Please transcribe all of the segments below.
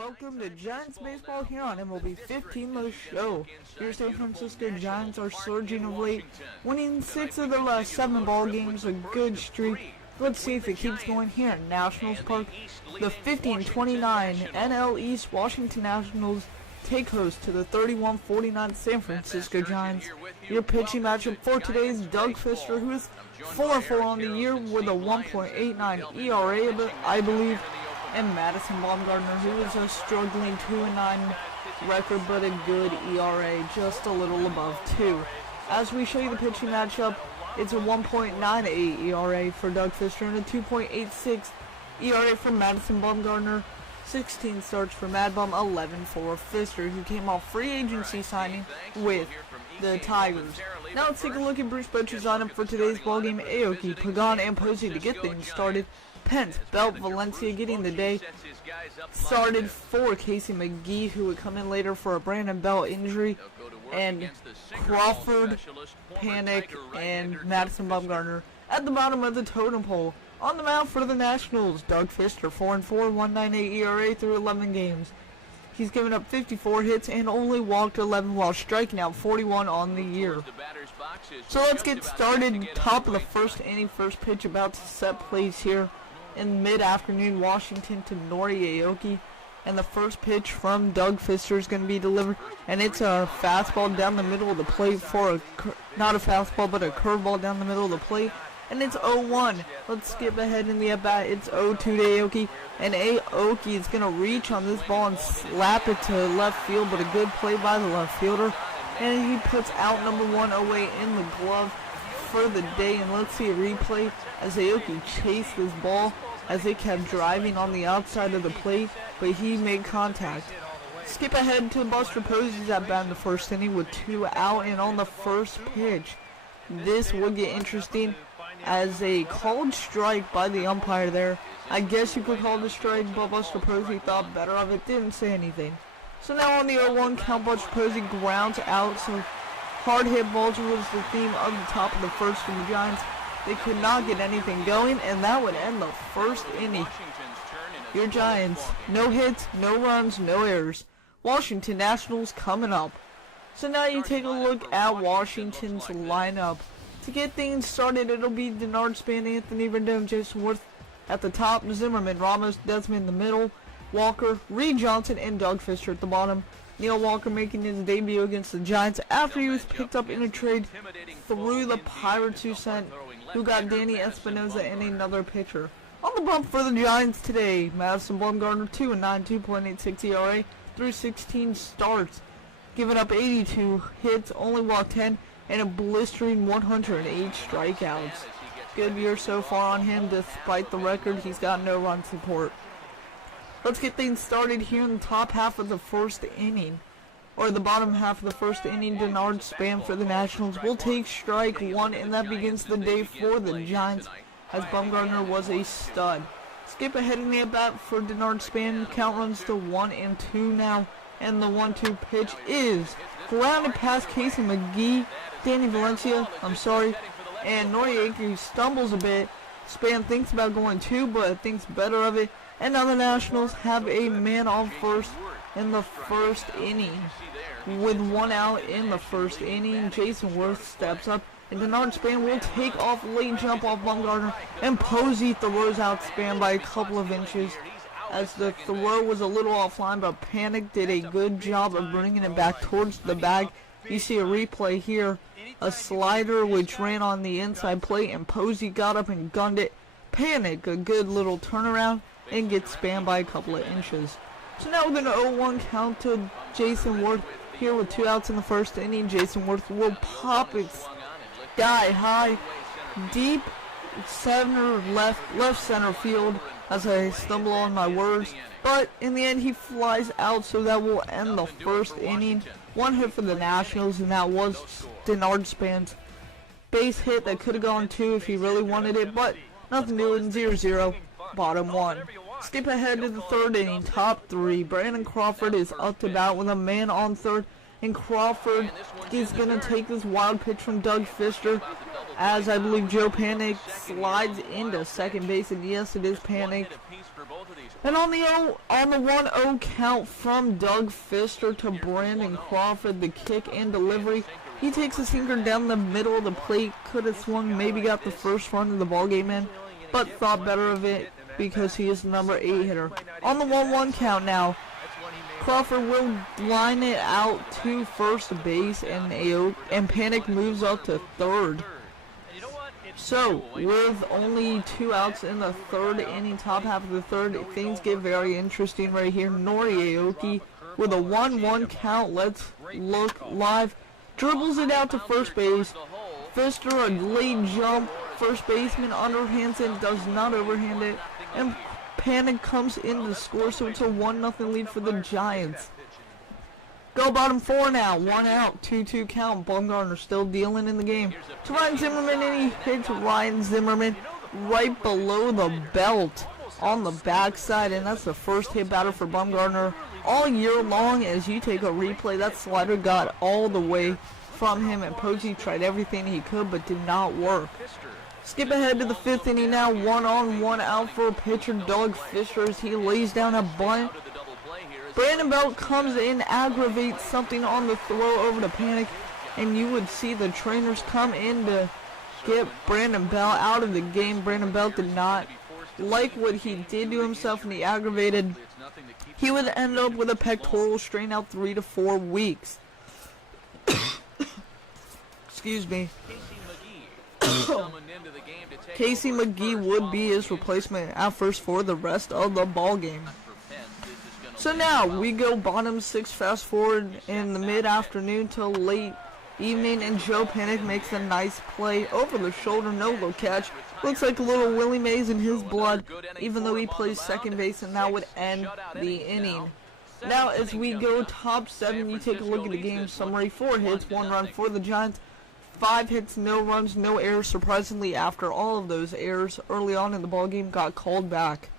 welcome to Giants Baseball here on MLB 15, the show. Your San Francisco Giants are surging of late, winning 6 of their last 7 ball games, a good streak. Let's see if it keeps going here at Nationals Park. The 15-29 NL East Washington Nationals take host to the 31-49 San Francisco Giants. Your pitching matchup for today is Doug Fister, who is 4-4 on the year with a 1.89 ERA, I believe, and Madison Bumgarner, who is a struggling 2-9 record, but a good ERA, just a little above 2. As we show you the pitching matchup, it's a 1.98 ERA for Doug Fister and a 2.86 ERA for Madison Bumgarner. 16 starts for Mad Bum, 11 for Fister, who came off free agency signing with the Tigers. Now let's take a look at Bruce Bochy's lineup for today's ballgame. Aoki, Pagan, and Posey to get things started. Pence, Belt, Valencia getting the day started for Casey McGee, who would come in later for a Brandon Belt injury, and Crawford, Panic, and Madison Bumgarner at the bottom of the totem pole. On the mound for the Nationals, Doug Fister, 4-4, 1.98 ERA through 11 games. He's given up 54 hits and only walked 11 while striking out 41 on the year. So let's get started. Top of the first inning, first pitch about to set plays here in mid-afternoon, Washington to Nori Aoki. And the first pitch from Doug Fister is going to be delivered, and it's a fastball down the middle of the plate for not a fastball, but a curveball down the middle of the plate. And it's 0-1. Let's skip ahead in the at-bat. It's 0-2 to Aoki. And Aoki is going to reach on this ball and slap it to left field, but a good play by the left fielder. And he puts out number 1 away in the glove for the day. And let's see a replay as Aoki chased this ball as it kept driving on the outside of the plate, but he made contact. Skip ahead to Buster Posey's at-bat in the first inning with 2 out, and on the first pitch, this will get interesting as a called strike by the umpire there. I guess you could call it a strike, but Buster Posey thought better of it, didn't say anything. So now on the 0-1 count, Buster Posey grounds out, so hard hit balls was the theme of the top of the first for the Giants. They could not get anything going, and that would end the first inning. Your Giants, no hits, no runs, no errors. Washington Nationals coming up. So now you take a look at Washington's lineup. To get things started, it'll be Denard Span, Anthony Rendon, Jason Worth at the top, Zimmerman, Ramos, Desmond in the middle, Walker, Reed Johnson, and Doug Fister at the bottom. Neil Walker making his debut against the Giants after he was picked up in a trade through the Pirates, who got Danny Espinosa and another pitcher. On the bump for the Giants today, Madison Bumgarner, 2-9, 2.86 ERA through 16 starts, giving up 82 hits, only walked 10, and a blistering 108 strikeouts. Good year so far on him. Despite the record, he's got no run support. Let's get things started here in the top half of the first inning, or the bottom half of the first inning. Denard Span for the Nationals will take strike 1, and that begins the day for the Giants, as Bumgarner was a stud. Skip ahead in the at-bat for Denard Span. Count runs to 1-2 now, and the 1-2 pitch is grounded past Casey McGee, Danny Valencia, and Nori Aoki stumbles a bit. Span thinks about going 2, but thinks better of it. And now the Nationals have a man on first in the first inning. With 1 out in the first inning, Jason Worth steps up, and Denard Span will take off late jump off Bumgarner, and Posey throws out Span by a couple of inches, as the throw was a little offline, but Panic did a good job of bringing it back towards the bag. You see a replay here, a slider which ran on the inside plate, and Posey got up and gunned it. Panic, a good little turnaround, and gets Span by a couple of inches. So now with an 0-1 count to Jason Worth here with 2 outs in the first inning. Jason Worth will pop it sky high, deep left center field, as I stumble on my words. But in the end, he flies out, so that will end the first inning. 1 hit for the Nationals, and that was Denard Span's base hit that could have gone 2 if he really wanted it, but nothing doing. 0-0, bottom 1. Skip ahead to the third inning, top 3. Brandon Crawford is up to bat with a man on third, And Crawford is going to take this wild pitch from Doug Fister, as I believe Joe Panik slides into second base, and yes, it is Panik. And on the 1-0 count from Doug Fister to Brandon Crawford, the kick and delivery. He takes a sinker down the middle of the plate, could have swung, maybe got the first run of the ballgame in, but thought better of it because he is the number 8 hitter. On the 1-1 count now, Crawford will line it out to first base, and Panik moves up to third. So, with only 2 outs in the third inning, top half of the third, things get very interesting right here. Nori Aoki with a 1-1 count. Let's look live. Dribbles it out to first base. Fister, a late jump. First baseman underhands it, does not overhand it. And Panik comes in to score, so it's a 1-0 lead for the Giants. Go bottom 4 now. 1 out, 2-2 count. Bumgarner still dealing in the game. To Ryan Zimmerman, and he hits Ryan Zimmerman right below the belt on the backside, and that's the first hit batter for Bumgarner all year long. As you take a replay, that slider got all the way from him, and Posey tried everything he could but did not work. Skip ahead to the 5th inning now. 1 on, 1 out for pitcher Doug Fister as he lays down a bunt. Brandon Belt comes in, aggravates something on the throw over to Panik, and you would see the trainers come in to get Brandon Belt out of the game. Brandon Belt did not like what he did to himself, and he aggravated. He would end up with a pectoral strain out 3 to 4 weeks. Excuse me. Casey McGee would be his replacement at first for the rest of the ball game. So now we go bottom 6, fast forward in the mid-afternoon till late evening, and Joe Panik makes a nice play over the shoulder, no low catch. Looks like a little Willie Mays in his blood, even though he plays second base, and that would end the inning. Now as we go top 7, you take a look at the game summary. 4 hits, 1 run for the Giants. 5 hits, no runs, no errors. Surprisingly, after all of those errors early on in the ballgame got called back.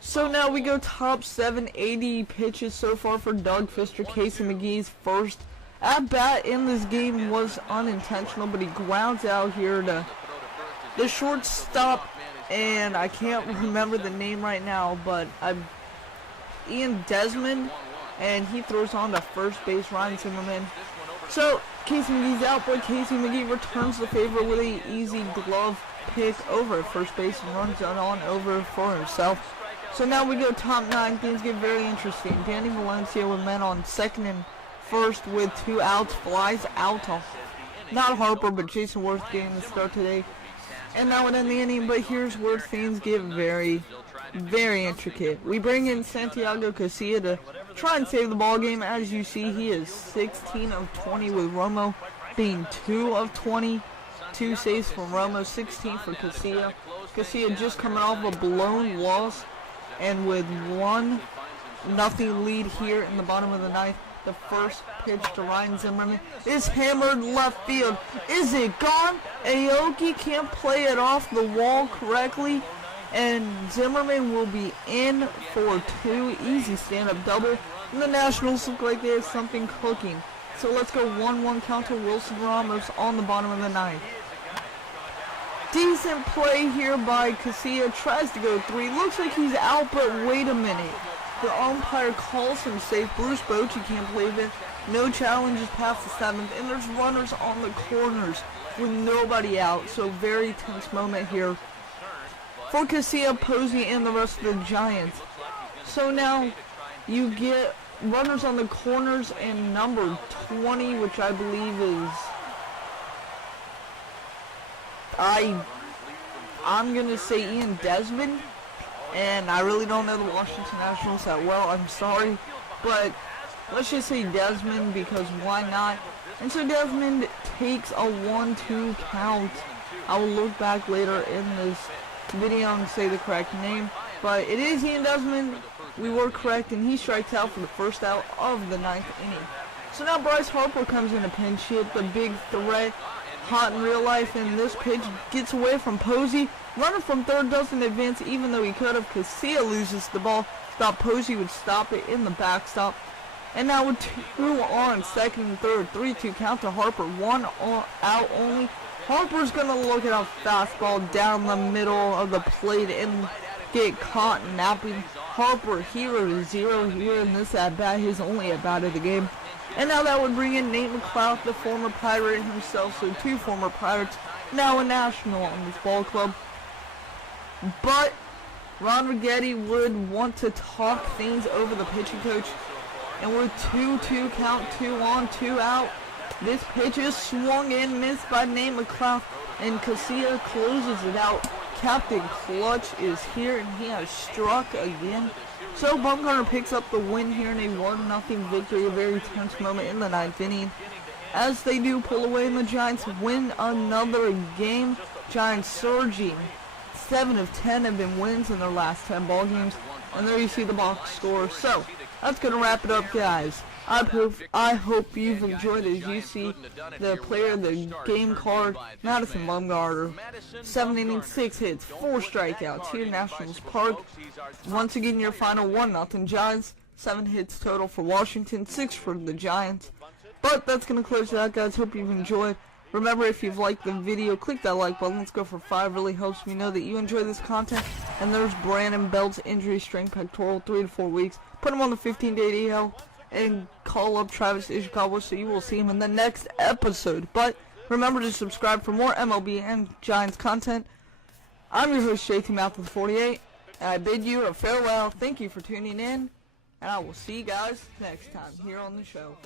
So now we go top 7, 80 pitches so far for Doug Fister. Casey McGee's first at bat in this game was unintentional, but he grounds out here to the shortstop, and I can't remember the name right now, but Ian Desmond, and he throws on to first base Ryan Zimmerman. So Casey McGee's out, but Casey McGee returns the favor with an easy glove pick over at first base and runs it on over for himself. So now we go top 9. Things get very interesting. Danny Valencia with men on second and first with 2 outs, flies out to not Harper but Jason Worth getting the start today. And that would end the inning, but here's where things get very, very intricate. We bring in Santiago Casilla to try and save the ball game. As you see, he is 16 of 20 with Romo being 2 of 20. 2 saves from Romo, 16 for Casilla. Casilla just coming off a blown loss, and with 1-0 lead here in the bottom of the 9th, the first pitch to Ryan Zimmerman is hammered left field. Is it gone? Aoki can't play it off the wall correctly, and Zimmerman will be in for 2. Easy stand-up double, and the Nationals look like they have something cooking. So let's go 1-1 count to Wilson Ramos on the bottom of the 9th. Decent play here by Casilla. Tries to go 3. Looks like he's out, but wait a minute. The umpire calls him safe. Bruce Bochy can't believe it. No challenges past the 7th, and there's runners on the corners with nobody out. So very tense moment here for Casilla, Posey, and the rest of the Giants. So now you get runners on the corners, and number 20, which I believe is I'm going to say Ian Desmond, and I really don't know the Washington Nationals that well, I'm sorry, but let's just say Desmond because why not? And so Desmond takes a 1-2 count. I will look back later in this video and say the correct name, but it is Ian Desmond. We were correct, and he strikes out for the first out of the 9th inning. So now Bryce Harper comes in a pinch hit, the big threat, hot in real life, and this pitch gets away from Posey. Runner from third doesn't advance even though he could have. Casilla loses the ball. Thought Posey would stop it in the backstop. And now with 2 on, second and third, 3-2 count to Harper, 1 out only. Harper's going to look at a fastball down the middle of the plate and get caught napping. Harper, hero to 0 here in this at-bat, his only at-bat of the game. And now that would bring in Nate McLeod, the former Pirate himself, so 2 former Pirates, now a National on this ball club. But Ron Righetti would want to talk things over the pitching coach. And with 2-2 count, 2 on, 2 out, this pitch is swung in, missed by Nate McLeod, and Casilla closes it out. Captain Clutch is here, and he has struck again. So Bumgarner picks up the win here in a 1-0 victory, a very tense moment in the 9th inning. As they do pull away, and the Giants win another game. Giants surging. 7 of 10 have been wins in their last 10 ball games. And there you see the box score. So that's going to wrap it up, guys. I hope you've enjoyed as you see the player of the game card, Madison Bumgarner. 7 innings, 6 hits, 4 strikeouts here in Nationals Park. Once again, your final 1-0 Giants. 7 hits total for Washington, 6 for the Giants. But that's going to close it out, guys. Hope you've enjoyed. Remember, if you've liked the video, click that like button. Let's go for 5. Really helps me know that you enjoy this content. And there's Brandon Belt's injury, strained pectoral, 3 to 4 weeks. Put him on the 15-day DL. And call up Travis Ishikawa so you will see him in the next episode. But remember to subscribe for more MLB and Giants content. I'm your host, JT Mouth with 48, and I bid you a farewell. Thank you for tuning in, and I will see you guys next time here on the show.